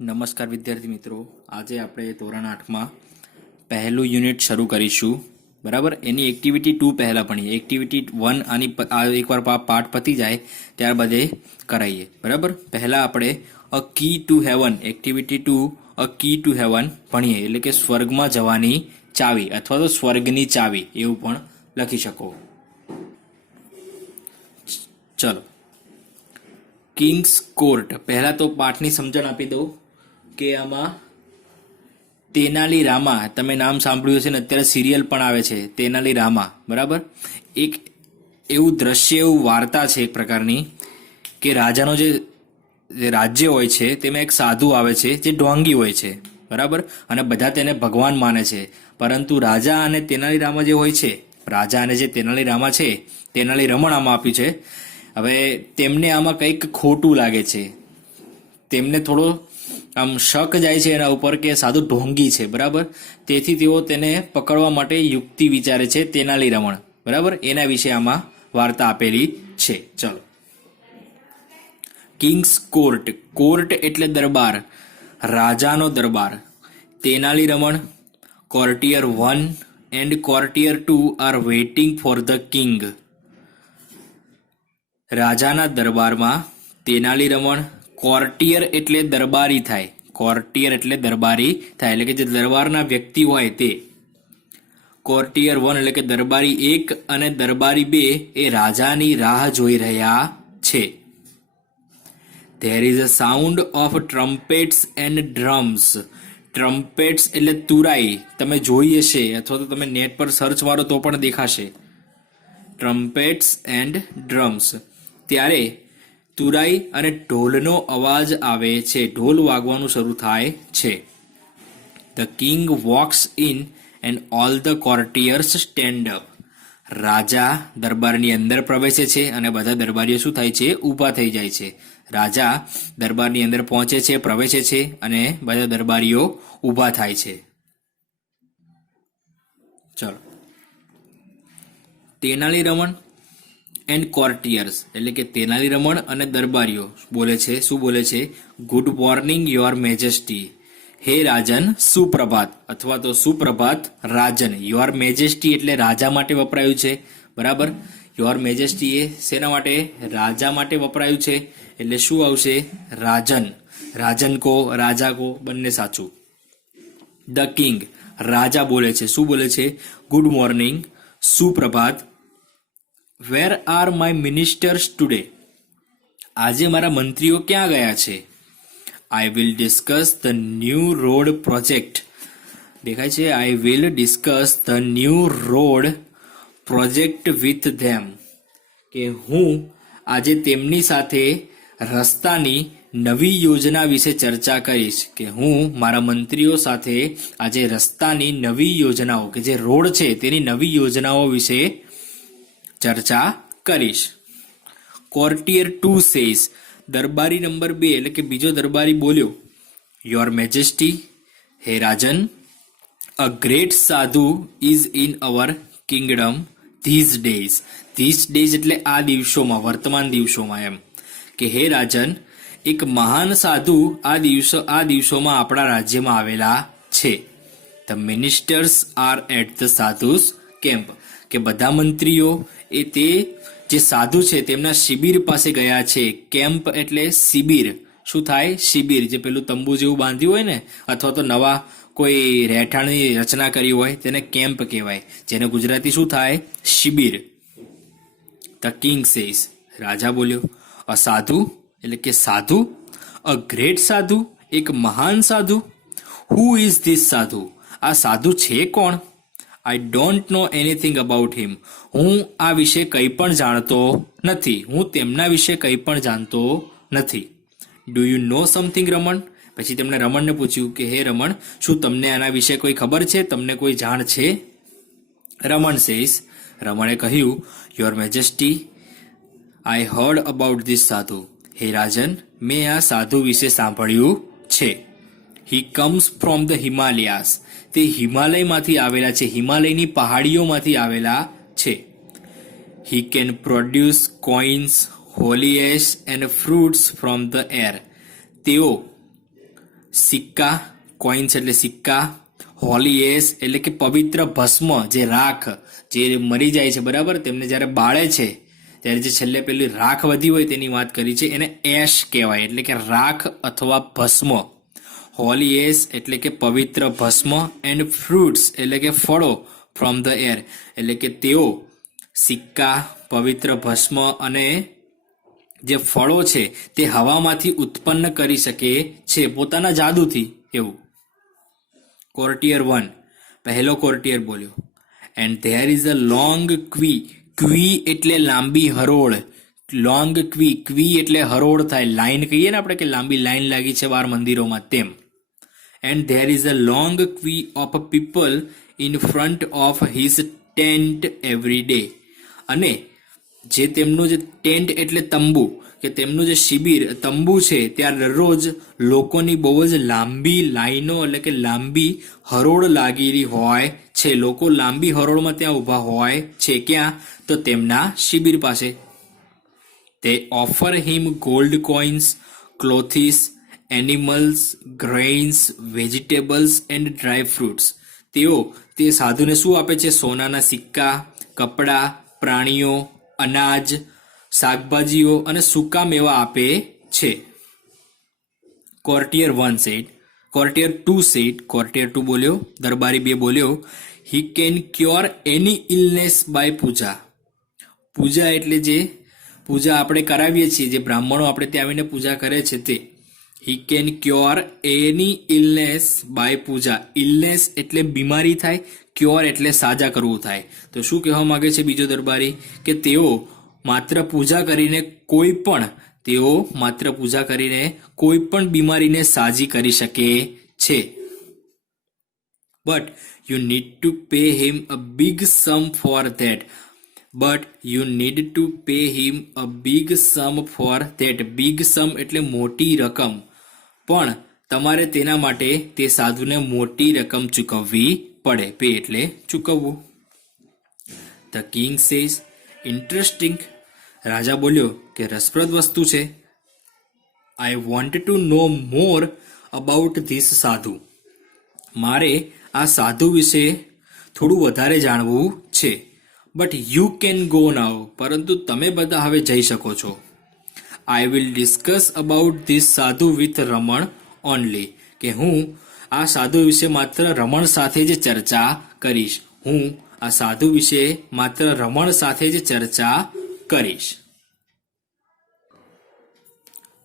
નમસ્કાર વિદ્યાર્થી મિત્રો, આજે આપણે ધોરણ 8માં પહેલું યુનિટ શરૂ કરીશું. બરાબર, એની એક્ટિવિટી 2 પહેલાં ભણીએ. એક્ટિવિટી 1 એકવાર પાઠ પતી જાય ત્યારબાદ એ કરાવીએ. બરાબર, પહેલાં આપણે a key to heaven activity 2 a key to heaven ભણીએ, એટલે કે સ્વર્ગમાં જવાની ચાવી અથવા તો સ્વર્ગની ચાવી એવું પણ લખી શકો. ચલો, કિંગ્સ કોર્ટ. પહેલાં તો પાઠની સમજણ આપી દઉં કે આમાં તેનાલી રામા, તમે નામ સાંભળ્યું હશે ને, અત્યારે સિરિયલ પણ આવે છે તેનાલી રામા. બરાબર, એક એવું દ્રશ્ય, એવું વાર્તા છે એક પ્રકારની કે રાજાનો જે રાજ્ય હોય છે તેમાં એક સાધુ આવે છે જે ઢોંગી હોય છે. બરાબર, અને બધા તેને ભગવાન માને છે. પરંતુ રાજા અને તેનાલી રામા જે હોય છે, રાજા અને જે તેનાલી રામા છે, તેનાલી રમણ આમાં આપ્યું છે. હવે તેમને આમાં કંઈક ખોટું લાગે છે, તેમને થોડો આમ શક જાય છે એના ઉપર કે સાધુ ઢોંગી છે. બરાબર, તેથી તેઓ તેને પકડવા માટે યુક્તિ વિચારે છે તેનાલી રમણ. બરાબર, એના વિશે આમાં વાર્તા આપેલી છે. ચલો, કિંગ્સ કોર્ટ. કોર્ટ એટલે દરબાર, રાજાનો દરબાર. Tenali Raman, courtier 1 and courtier 2 are waiting for the king. રાજાના દરબારમાં તેનાલી રમણ, કોર્ટિયર એટલે દરબારી થાય, કોર્ટિયર એટલે દરબારી થાય, એટલે કે જે દરબારના વ્યક્તિ હોય તે. કોર્ટિયર 1 એટલે કે દરબારી 1 અને દરબારી 2 એ રાજાની રાહ જોઈ રહ્યા છે. There is a sound of trumpets and drums. Trumpets એટલે તુરાઈ, તમે જોઈ હશે અથવા તો તમે નેટ પર સર્ચ મારો તો પણ દેખાશે. ટ્રમ્પેટ્સ એન્ડ ડ્રમ્સ, ત્યારે તુરાઈ અને ઢોલનો અવાજ આવે છે, ઢોલ વાગવાનું શરૂ થાય છે. The king walks in and all the courtiers stand up. રાજા દરબારની અંદર પ્રવેશે છે અને બધા દરબારીઓ શું થાય છે? ઊભા થઈ જાય છે. રાજા દરબારની અંદર પહોંચે છે, પ્રવેશે છે અને બધા દરબારીઓ ઊભા થાય છે. ચલો, તેનાલી રમણ એન્ડ કોર્ટિયર્સ એટલે કે તેનાલી રમણ અને દરબારીઓ બોલે છે, શું બોલે છે? Good morning your majesty. હે રાજન, સુપ્રભાત, અથવા તો સુપ્રભાત રાજન. યોર મેજેસ્ટી એટલે રાજા માટે વપરાયું છે. બરાબર, યોર મેજેસ્ટી એ શેના માટે? રાજા માટે વપરાયું છે, એટલે શું આવશે? રાજન. રાજન કો, રાજા કો, બંને સાચું. ધ કિંગ, રાજા બોલે છે, શું બોલે છે? ગુડ મોર્નિંગ, સુપ્રભાત. Where are my ministers today. આજે મારા મંત્રીઓ ક્યાં ગયા છે? I will discuss the new road project. દેખાય છે? I will discuss the new road project with them, કે હું આજે તેમની સાથે રસ્તાની નવી યોજના વિશે ચર્ચા કરીશ, કે હું મારા મંત્રીઓ સાથે આજે રસ્તાની નવી યોજનાઓ, કે જે રોડ છે તેની નવી યોજનાઓ વિશે ચર્ચા કરીશ. કોર્ટિયર 2 સેઝ, દરબારી નંબર 2 એટલે કે બીજો દરબારી બોલ્યો, યોર મેજેસ્ટી, હે રાજન, a great sadhu is in our kingdom these days. These days એટલે આ દિવસોમાં, વર્તમાન દિવસોમાં, એમ કે હે રાજન, એક મહાન સાધુ આ દિવસોમાં આપણા રાજ્યમાં આવેલા છે. The ministers are at the sadhu's camp, કે બધા મંત્રીઓ એ તે જે સાધુ છે તેમના શિબિર પાસે ગયા છે. કેમ્પ એટલે શિબિર. શું થાય? શિબિર, જે પેલું તંબુ જેવું બાંધ્યું હોય ને, અથવા તો નવા કોઈ રહેઠાણની રચના કરી હોય તેને કેમ્પ કહેવાય, જેને ગુજરાતી શું થાય? શિબિર. ધ કિંગ સેઝ, રાજા બોલ્યો, અ સાધુ એટલે કે સાધુ, અ ગ્રેટ સાધુ, એક મહાન સાધુ. હુ ઇઝ ધીસ સાધુ? આ સાધુ છે કોણ? I don't know anything about him. હું આ વિશે કંઈ પણ જાણતો નથી, હું તેમના વિશે કંઈ પણ જાણતો નથી. ડુ યુ નો સમથિંગ રમણ? પછી તેમણે રમણને પૂછ્યું કે હે રમણ, શું તમને આના વિશે કોઈ ખબર છે? તમને કોઈ જાણ છે? રમણ સેઝ, રમણે કહ્યું, your majesty, I heard about this સાધુ. હે રાજન, મેં આ સાધુ વિશે સાંભળ્યું છે. હી કમ્સ ફ્રોમ ધ હિમાલયાસ. તે હિમાલયમાંથી આવેલા છે, હિમાલયની પહાડીઓમાંથી આવેલા છે. He can produce coins, Holi ash and fruits from the air. તેઓ સિક્કા, કોઇન્સ એટલે સિક્કા, હોલીએસ એટલે કે પવિત્ર ભસ્મ, જે રાખ, જે મરી જાય છે બરાબર, તેમને જ્યારે બાળે છે ત્યારે જે છેલ્લે પેલી રાખ વધી હોય તેની વાત કરી છે, એને એશ કહેવાય, એટલે કે રાખ અથવા ભસ્મ. હોલીએસ એટલે કે પવિત્ર ભસ્મ, એન્ડ ફ્રૂટ્સ એટલે કે ફળો, ફ્રોમ ધ એર એટલે કે તેઓ સિક્કા, પવિત્ર ભસ્મ અને જે ફળો છે તે હવામાંથી ઉત્પન્ન કરી શકે છે પોતાના જાદુથી. એવું. કોર્ટિયર 1, પહેલો કોર્ટિયર બોલ્યો, and there is a long queue. Queue એટલે લાંબી હરોળ. લોંગ ક્વી, ક્વી એટલે હરોળ થાય, લાઈન કહીએ ને આપણે કે લાંબી લાઈન લાગી છે બહાર મંદિરોમાં, તેમ. And there is a long queue of people in front of his tent every day. અને જે તેમનું જે ટેન્ટ એટલે તંબુ, કે તેમનું જે શિબિર તંબુ છે ત્યાં દરરોજ લોકોની બહુ જ લાંબી લાઈનો એટલે કે લાંબી હરોળ લાગેલી હોય છે. લોકો લાંબી હરોળમાં ત્યાં ઊભા હોય છે. ક્યાં? તો તેમના શિબિર પાસે. તે offer him gold coins, clothes, animals, grains, vegetables and dry fruits. તેઓ તે સાધુને શું આપે છે? સોનાના સિક્કા, કપડાં, પ્રાણીઓ, અનાજ, શાકભાજીઓ અને સૂકા મેવા આપે છે. કોર્ટિયર 1 સેડ. કોર્ટિયર 2 સેડ. કોર્ટિયર 2 બોલ્યો, દરબારી 2 બોલ્યો, he can cure any illness by puja. પૂજા એટલે જે પૂજા આપણે કરાવીએ છીએ, જે બ્રાહ્મણો આપણે ત્યાં આવીને પૂજા કરે છે તે. He can cure any illness by puja. Illness એટલે બીમારી થાય, ક્યોર એટલે સાજા કરવું થાય. તો શું કહેવા માંગે છે બીજો દરબારી? કે તેઓ માત્ર પૂજા કરીને કોઈ પણ બીમારીને સાજી કરી શકે છે. But you need to pay him a big sum for that. Big sum એટલે મોટી રકમ. પણ તમારે તેના માટે તે સાધુને મોટી રકમ ચૂકવવી પડે. પે એટલે ચૂકવવું. The king says, interesting. રાજા બોલ્યો કે રસપ્રદ વસ્તુ છે. I want to know more about this sadhu. મારે આ સાધુ વિશે થોડું વધારે જાણવું છે. But you can go now. પરંતુ તમે બધા હવે જઈ શકો છો. I will discuss about this sadhu with Raman only. કે હું આ સાધુ વિશે માત્ર રમણ સાથે જ ચર્ચા કરીશ.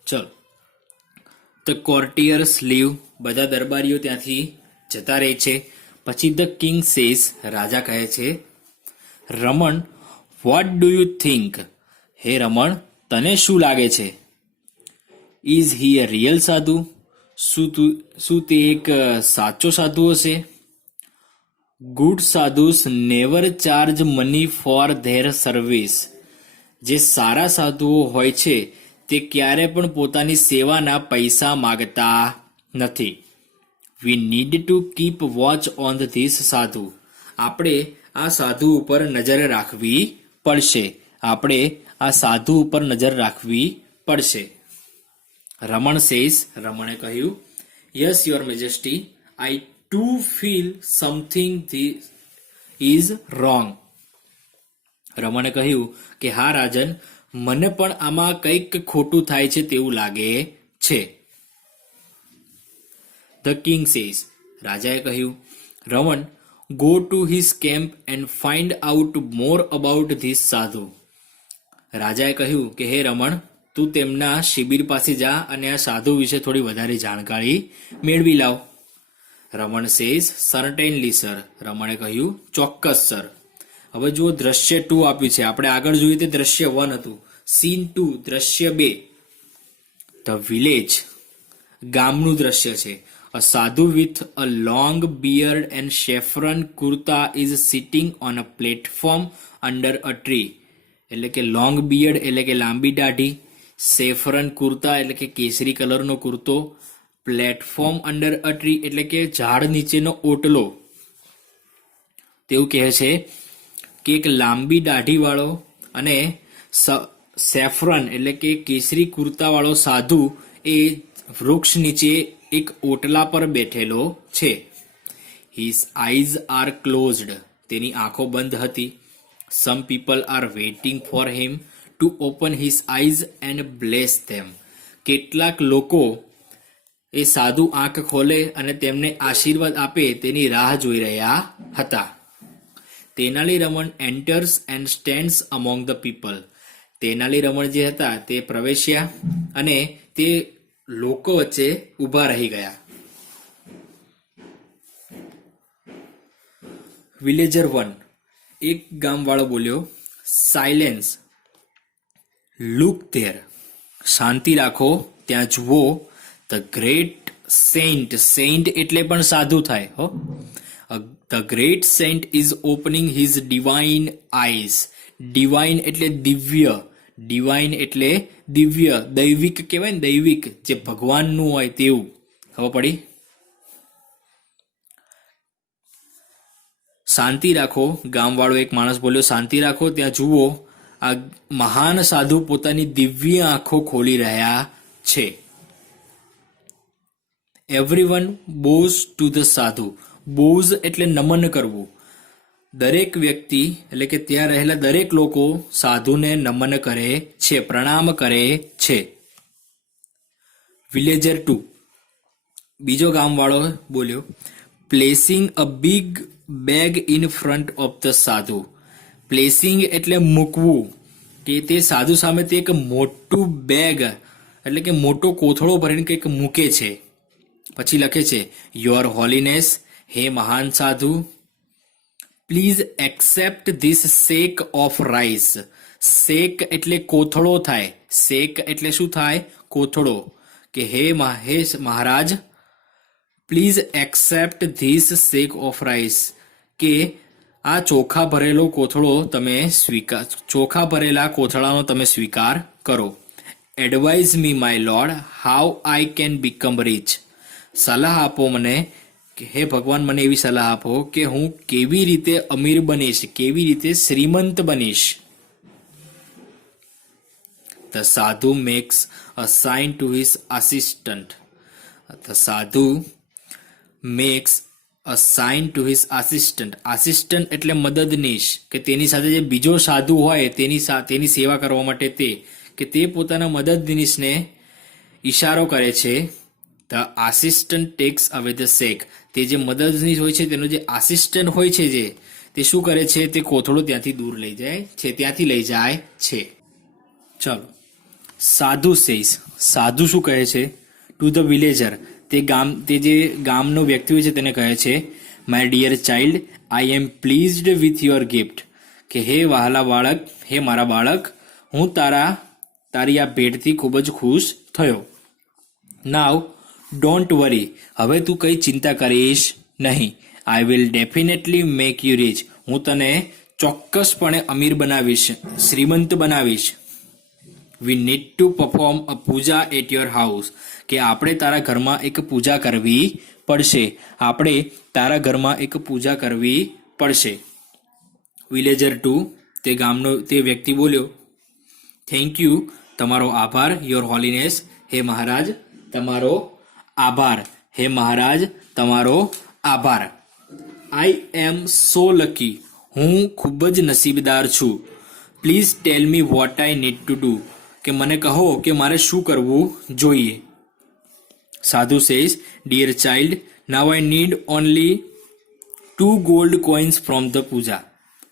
ચલો. The courtiers leave. બધા દરબારીઓ ત્યાંથી જતા રહે છે. પછી ધ કિંગ સેઝ, રાજા કહે છે, રમણ, વોટ ડુ યુ થિંક? હે રમણ, તને શું લાગે છે? ઇઝ હી અ રિયલ સાધુ? શું તે એક સાચો સાધુ હશે? Good sadhus never charge money for their service. જે સારા સાધુઓ હોય છે તે ક્યારે પણ પોતાની સેવાના પૈસા માગતા નથી. વી need to keep watch on this સાધુ. આપણે આ સાધુ ઉપર નજર રાખવી પડશે. રમણ સેઝ, રમણે કહ્યું, yes your majesty, I too feel something is wrong. રમણે કહ્યું કે હા રાજન, મને પણ આમાં કંઈક ખોટું થાય છે તેવું લાગે છે. ધ કિંગ સેઝ, રાજાએ કહ્યું, Raman, go to his camp and find out more about this sadhu. રાજાએ કહ્યું કે હે રમણ, તું તેમના શિબિર પાસે જા અને આ સાધુ વિશે થોડી વધારે જાણકારી મેળવી લાવ. રમણ સેઝ, સર્ટેનલી સર. રમણે કહ્યું, ચોક્કસ સર. હવે જુઓ, દ્રશ્ય 2 આપ્યું છે. આપણે આગળ જોયું તે દ્રશ્ય 1 હતું. સીન 2, દ્રશ્ય 2. ધ વિલેજ, ગામનું દ્રશ્ય છે. A sadhu with a long beard and saffron kurta is sitting on a platform under a tree. એટલે કે લોંગ બિયર્ડ એટલે કે લાંબી દાઢી, સેફરન કુર્તા એટલે કે કેસરી કલરનો કુર્તો, પ્લેટફોર્મ અંડર અ ટ્રી એટલે કે ઝાડ નીચેનો ઓટલો. તેવું કહે છે કે એક લાંબી દાઢીવાળો અને સેફરન એટલે કે કેસરી કુર્તાવાળો સાધુ એ વૃક્ષ નીચે એક ઓટલા પર બેઠેલો છે. હિઝ આઈઝ આર ક્લોઝડ, તેની આંખો બંધ હતી. Some people are waiting for him to open his eyes and bless them. કેટલાક લોકો એ સાધુ આંખ ખોલે અને તેમને આશીર્વાદ આપે તેની રાહ જોઈ રહ્યા હતા. Tenaliraman enters and stands among the people. Tenaliraman જે હતા તે પ્રવેશ્યા અને તે લોકો વચ્ચે ઊભા રહી ગયા. વિલેજર 1. એક ગામવાળો બોલ્યો, સાયલેન્સ, લુક ધેર, શાંતિ રાખો, ત્યાં જુઓ. ધ ગ્રેટ સેન્ટ, સેન્ટ એટલે પણ સાધુ થાય હો. The great saint is opening his divine eyes. Divine એટલે દિવ્ય, ડિવાઇન એટલે દિવ્ય, દૈવિક કહેવાય ને, દૈવિક જે ભગવાનનું હોય તેવું. ખબર પડી? શાંતિ રાખો, ગામવાળો એક માણસ બોલ્યો, શાંતિ રાખો, ત્યાં જુઓ. આ મહાન સાધુ પોતાની દિવ્ય આંખો ખોલી રહ્યા છે. એવરીવન બોઝ ટુ ધ સાધુ. બોઝ એટલે નમન કરવું. દરેક વ્યક્તિ એટલે કે ત્યાં રહેલા દરેક લોકો સાધુને નમન કરે છે, પ્રણામ કરે છે. વિલેજર 2. બીજો ગામવાળો બોલ્યો, placing a big bag in front of the સાધુ. પ્લેસિંગ એટલે મૂકવું, કે તે સાધુ સામે તે એક મોટું બેગ એટલે કે મોટો કોથળો ભરીને કંઈક મૂકે છે. પછી લખે છે, યોર હોલીનેસ, હે મહાન સાધુ, please accept this sack of rice. Sack એટલે કોથળો થાય, શેક એટલે શું થાય? કોથળો. કે હે મહારાજ, please accept this sack of rice, કે આ ચોખા ભરેલો કોથળો તમે સ્વીકાર, ચોખા ભરેલા કોથળાનો તમે સ્વીકાર કરો. Advise me my lord how I can become rich. સલાહ આપો મને કે હે ભગવાન, મને એવી સલાહ આપો કે હું કેવી રીતે અમીર બનીશ, કેવી રીતે શ્રીમંત બનીશ. The sadhu makes a sign to his assistant. The sadhu makes a sign to his assistant. Assistant એટલે મદદનીશ, કે તેની સાથે જે બીજો સાધુ હોય તેની સેવા કરવા માટે તે પોતાના મદદનીશને ઈશારો કરે છે. The assistant takes away the sack. તે જે મદદનીશ હોય છે તેનો જે આસિસ્ટન્ટ હોય છે તે શું કરે છે? તે કોથળો ત્યાંથી દૂર લઈ જાય છે, ત્યાંથી લઈ જાય છે. ચલો, સાધુ સેઝ. સાધુ શું કહે છે? To the villager. તે જે ગામનો વ્યક્તિ હોય છે તેને કહે છે, my dear child, I am pleased with your gift. કે હે વહાલા બાળક, હે મારા બાળક, હું તારી આ ભેટથી ખૂબ જ ખુશ થયો. નાવ ડોન્ટ વરી, હવે તું કઈ ચિંતા કરીશ નહીં. I will definitely make you rich. હું તને ચોક્કસપણે અમીર બનાવીશ, શ્રીમંત બનાવીશ. We need to perform a puja at your house. કે આપણે તારા ઘરમાં એક પૂજા કરવી પડશે. આપણે તારા ઘરમાં એક પૂજા કરવી પડશે. વિલેજર 2. તે વ્યક્તિ બોલ્યો, થેન્ક યુ, તમારો આભાર. યોર હોલીનેસ, હે મહારાજ, તમારો આભાર. હે મહારાજ, તમારો આભાર. આઈ એમ સો લકી, હું ખૂબ જ નસીબદાર છું. Please tell me what I need to do. કે મને કહો કે મારે શું કરવું જોઈએ. Sadhu says, dear child, now I need only 2 gold coins from the puja,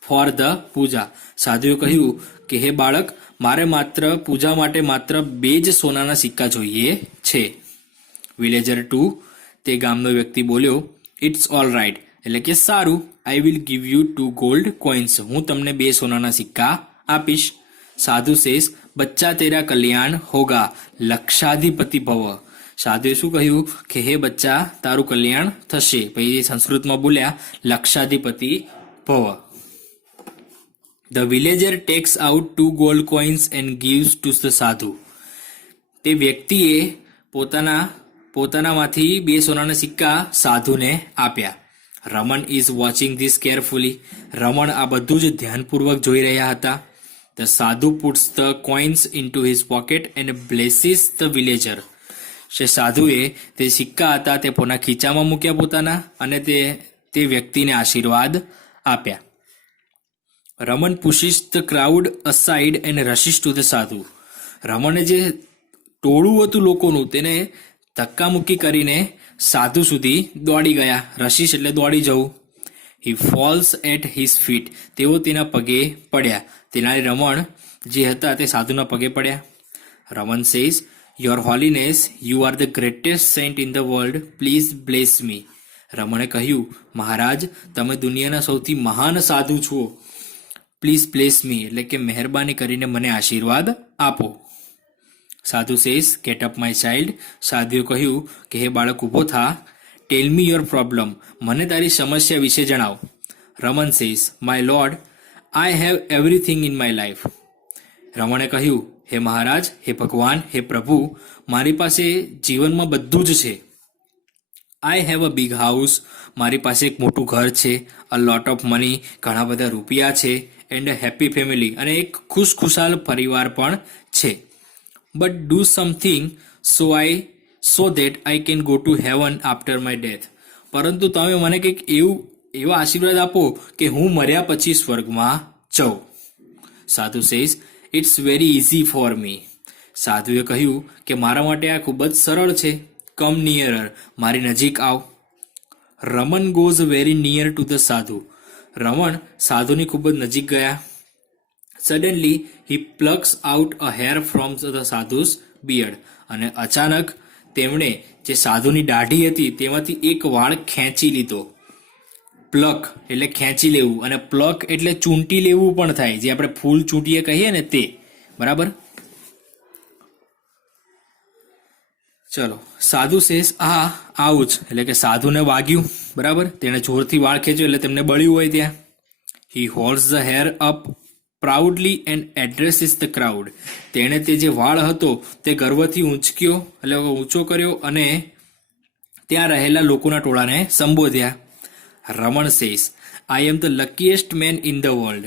for the puja. સાધુએ કહ્યું કે હે બાળક, મારે પૂજા માટે માત્ર 2 જ સોનાના સિક્કા જોઈએ છે. વિલેજર 2. તે ગામનો વ્યક્તિ બોલ્યો, ઇટ્સ ઓલ રાઇટ. એટલે કે સારું, I will give you 2 gold coins. હું તમને 2 સોનાના સિક્કા આપીશ. સાધુ સેઝ, બચ્ચા તેરા કલ્યાણ હોગા, લક્ષાધિપતિ ભવ. સાધુએ શું કહ્યું કે હે બચ્ચા, તારું કલ્યાણ થશે. પછી સંસ્કૃતમાં બોલ્યા, લક્ષાધિપતિ ભવ. The villager takes out 2 gold coins and gives to the sadhu. તે વ્યક્તિએ પોતાનામાંથી 2 સોનાના સિક્કા સાધુને આપ્યા. Raman is watching this carefully. Raman આ બધું જ ધ્યાનપૂર્વક જોઈ રહ્યા હતા. The sadhu puts the coins into his pocket and blesses the villager. સાધુએ તે સિક્કા હતા તે પોતાના ખીચામાં મૂક્યા પોતાના અને તે વ્યક્તિને આશીર્વાદ આપ્યા. Raman pushes the crowd aside and rushes to the sadhu. રમણે જે ટોળું હતું લોકોનું તેને ધક્કામુક્કી કરીને સાધુ સુધી દોડી ગયા. રશિસ એટલે દોડી જવું. હી ફોલ્સ એટ હિઝ ફીટ. તેઓ તેના પગે પડ્યા. તેનાલી રમણ જે હતા તે સાધુના પગે પડ્યા. Raman says, your holiness, you are the greatest saint in the world, please bless me. રમણે કહ્યું, મહારાજ તમે દુનિયાના સૌથી મહાન સાધુ છો, પ્લીઝ બ્લેસ મી એટલે કે મહેરબાની કરીને મને આશીર્વાદ આપો. Sadhu says, get up my child. સાધુએ કહ્યું કે હે બાળક ઊભો થા. Tell me your problem. મને તારી સમસ્યા વિશે જણાવ. Raman says, my lord, I have everything in my life. રમણે કહ્યું, હે મહારાજ, હે ભગવાન, હે પ્રભુ, મારી પાસે જીવનમાં બધું જ છે. I have a big house. મારી પાસે એક મોટું ઘર છે. અ લોટ ઓફ મની. ઘણા બધા રૂપિયા છે. And a happy family. અને એક ખુશખુશાલ પરિવાર પણ છે. But do something so that I can go to heaven after my death. પરંતુ તમે મને કંઈક એવા આશીર્વાદ આપો કે હું મર્યા પછી સ્વર્ગમાં જાઉં. Sadhu says, it's very easy for me. સાધુએ કહ્યું કે મારા માટે આ ખૂબ જ સરળ છે. કમ નિયરર. મારી નજીક આવ. Raman goes very near to the sadhu. Raman સાધુની ખૂબ જ નજીક ગયા. Suddenly he plucks out a hair from the sadhu's beard. અને અચાનક તેમણે જે સાધુની દાઢી હતી તેમાંથી એક વાળ ખેંચી લીધો. પ્લક એટલે ખેંચી લેવું અને પ્લક એટલે ચૂંટી લેવું પણ થાય, જે આપણે ફૂલ ચૂંટીએ કહીએ ને તે. બરાબર. ચલો. સાધુ સેસ આવું જ એટલે કે સાધુને વાગ્યું. બરાબર. તેણે જોરથી વાળ ખેંચ્યો એટલે તેમને બળ્યું હોય ત્યાં. He holds the hair up proudly and addresses the crowd. તેણે તે જે વાળ હતો તે ગર્વથી ઊંચક્યો એટલે ઊંચો કર્યો અને ત્યાં રહેલા લોકોના ટોળાને સંબોધ્યા. Raman says, I am the luckiest man in the world.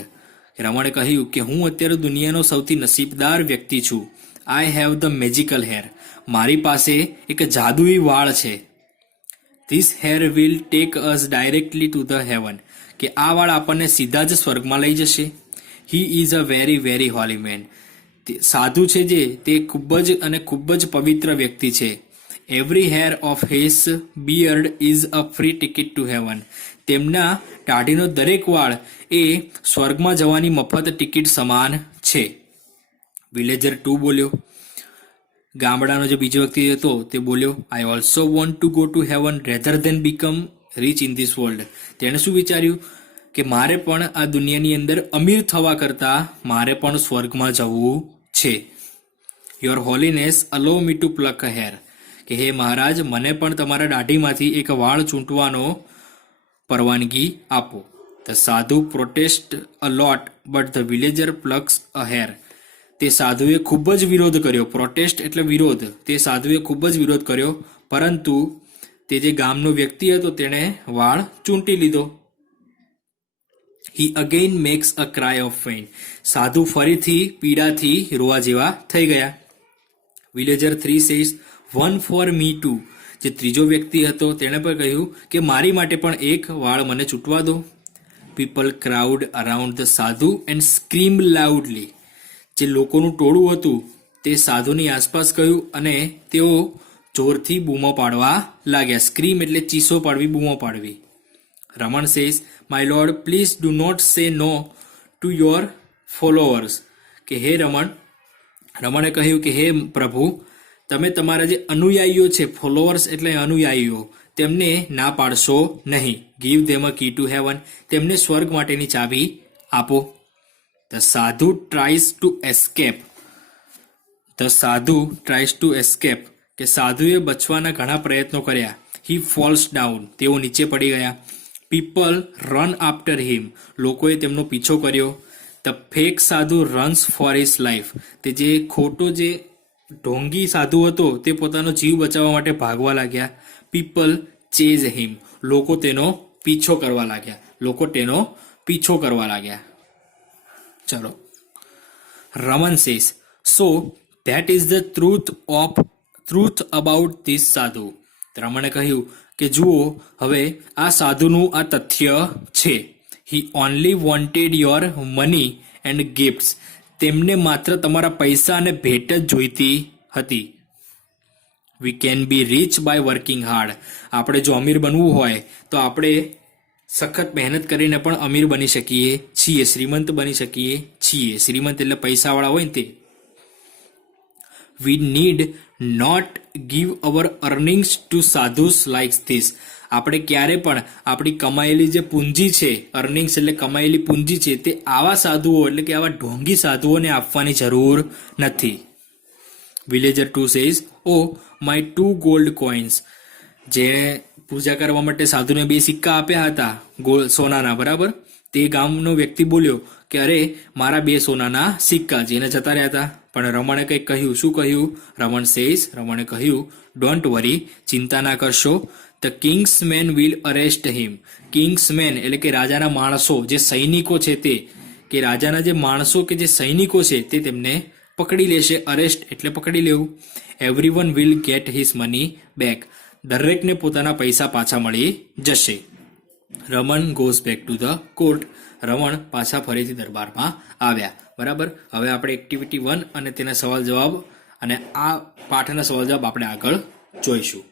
રમણે કહ્યું કે હું અત્યારે દુનિયાનો સૌથી નસીબદાર વ્યક્તિ છું. I have the magical hair. મારી પાસે એક જાદુઈ વાળ છે. This hair will take us directly to the heaven. કે આ વાળ આપણને સીધા જ સ્વર્ગમાં લઈ જશે. He is a very very holy man. સાધુ છે જે તે ખૂબ જ પવિત્ર વ્યક્તિ છે. Every hair of his beard is a free ticket to heaven. તેમના દાઢીનો દરેક વાળ એ સ્વર્ગમાં જવાની મફત ટિકિટ સમાન છે. વિલેજર 2 બોલ્યો. ગામડાનો જે બીજો વ્યક્તિ હતો તે બોલ્યો, I also want to go to heaven rather than become rich in this world. તેણે શું વિચાર્યું કે મારે પણ આ દુનિયાની અંદર અમીર થવા કરતાં મારે પણ સ્વર્ગમાં જવું છે. Your Holiness અલો me to pluck a hair. કે હે મહારાજ, મને પણ તમારા દાઢીમાંથી એક વાળ ચૂંટવાનો પરવાનગી આપો. ધ સાધુ protest a lot but the villager પ્લક્સ a hair. તે સાધુએ ખૂબ જ વિરોધ કર્યો. પ્રોટેસ્ટ એટલે વિરોધ. તે સાધુએ ખૂબ જ વિરોધ કર્યો, પરંતુ તે જે ગામનો વ્યક્તિ હતો તેણે વાળ ચૂંટી લીધો. He again makes a cry of pain. સાધુ ફરીથી પીડાથી રોવા જેવા થઈ ગયા. Villager 3 says, one for me too. જે ત્રીજો વ્યક્તિ હતો તેણે પણ કહ્યું કે મારી માટે પણ એક વાળ મને ચૂંટવા દો. પીપલ ક્રાઉડ અરાઉન્ડ ધ સાધુ એન્ડ સ્ક્રીમ લાઉડલી. જે લોકોનું ટોળું હતું તે સાધુની આસપાસ ગયું અને તેઓ જોરથી બૂમો પાડવા લાગ્યા. સ્ક્રીમ એટલે ચીસો પાડવી, બૂમો પાડવી. Raman says, my lord, please do not say no to your followers. કે હે રમણે કહ્યું કે હે પ્રભુ, તમે તમારા જે અનુયાયીઓ છે, ફોલોઅર્સ એટલે અનુયાયીઓ, તેમને ના પાડશો નહીં. Give them a key to heaven. તેમને સ્વર્ગ માટેની ચાવી આપો. ધ સાધુ ટ્રાઇઝ ટુ એસ્કેપ. કે સાધુએ બચવાના ઘણા પ્રયત્નો કર્યા. હી ફોલ્સ ડાઉન. તેઓ નીચે પડી ગયા. પીપલ રન આફ્ટર હિમ. લોકોએ તેમનો પીછો કર્યો. ધ ફેક સાધુ રન્સ ફોર હિઝ લાઈફ. તે જે ખોટો જે ઢોંગી સાધુ હતો તે પોતાનો જીવ બચાવવા માટે ભાગવા લાગ્યા. પીપલ ચેઝ હિમ. લોકો તેનો પીછો કરવા લાગ્યા. ચલો. Raman says, so that is the truth about this સાધુ. રમણે કહ્યું કે જુઓ, હવે આ સાધુનું આ તથ્ય છે. He only wanted your money and gifts. તેમને માત્ર તમારા પૈસા અને ભેટ જ જોઈતી હતી. We can be rich by working hard. આપણે જો અમીર બનવું હોય તો આપણે સખત મહેનત કરીને પણ અમીર બની શકીએ છીએ, શ્રીમંત બની શકીએ છીએ. શ્રીમંત એટલે પૈસાવાળા હોય ને તે. We need not give our earnings to sadhus like this. આપણે ક્યારે પણ આપણી કમાયેલી જે પૂંજી છે, અર્નિંગ્સ એટલે કમાયેલી પૂંજી છે, તે આવા સાધુઓ એટલે કે આવા ઢોંગી સાધુઓને આપવાની જરૂર નથી. Villager 2 says, oh my 2 gold coins. જેણે પૂજા કરવા માટે સાધુને 2 સિક્કા આપ્યા હતા સોનાના, બરાબર. તે ગામનો વ્યક્તિ બોલ્યો કે અરે મારા 2 સોનાના સિક્કા, જેને જતા રહ્યા હતા. પણ રમણે કંઈક કહ્યું. શું કહ્યું? રમણે કહ્યું, ડોન્ટ વરી, ચિંતા ના કરશો. The king's men will arrest him. King's men એટલે કે રાજાના માણસો, જે સૈનિકો છે તે, કે રાજાના જે માણસો કે જે સૈનિકો છે તે તેમને પકડી લેશે. અરેસ્ટ એટલે પકડી લેવું. Everyone will get his money back. દરેકને પોતાના પૈસા પાછા મળી જશે. Raman goes back to the court. Raman પાછા ફરીથી દરબારમાં આવ્યા, બરાબર. હવે આપણે એક્ટિવિટી 1 અને તેના સવાલ જવાબ અને આ પાઠના સવાલ જવાબ આપણે આગળ જોઈશું.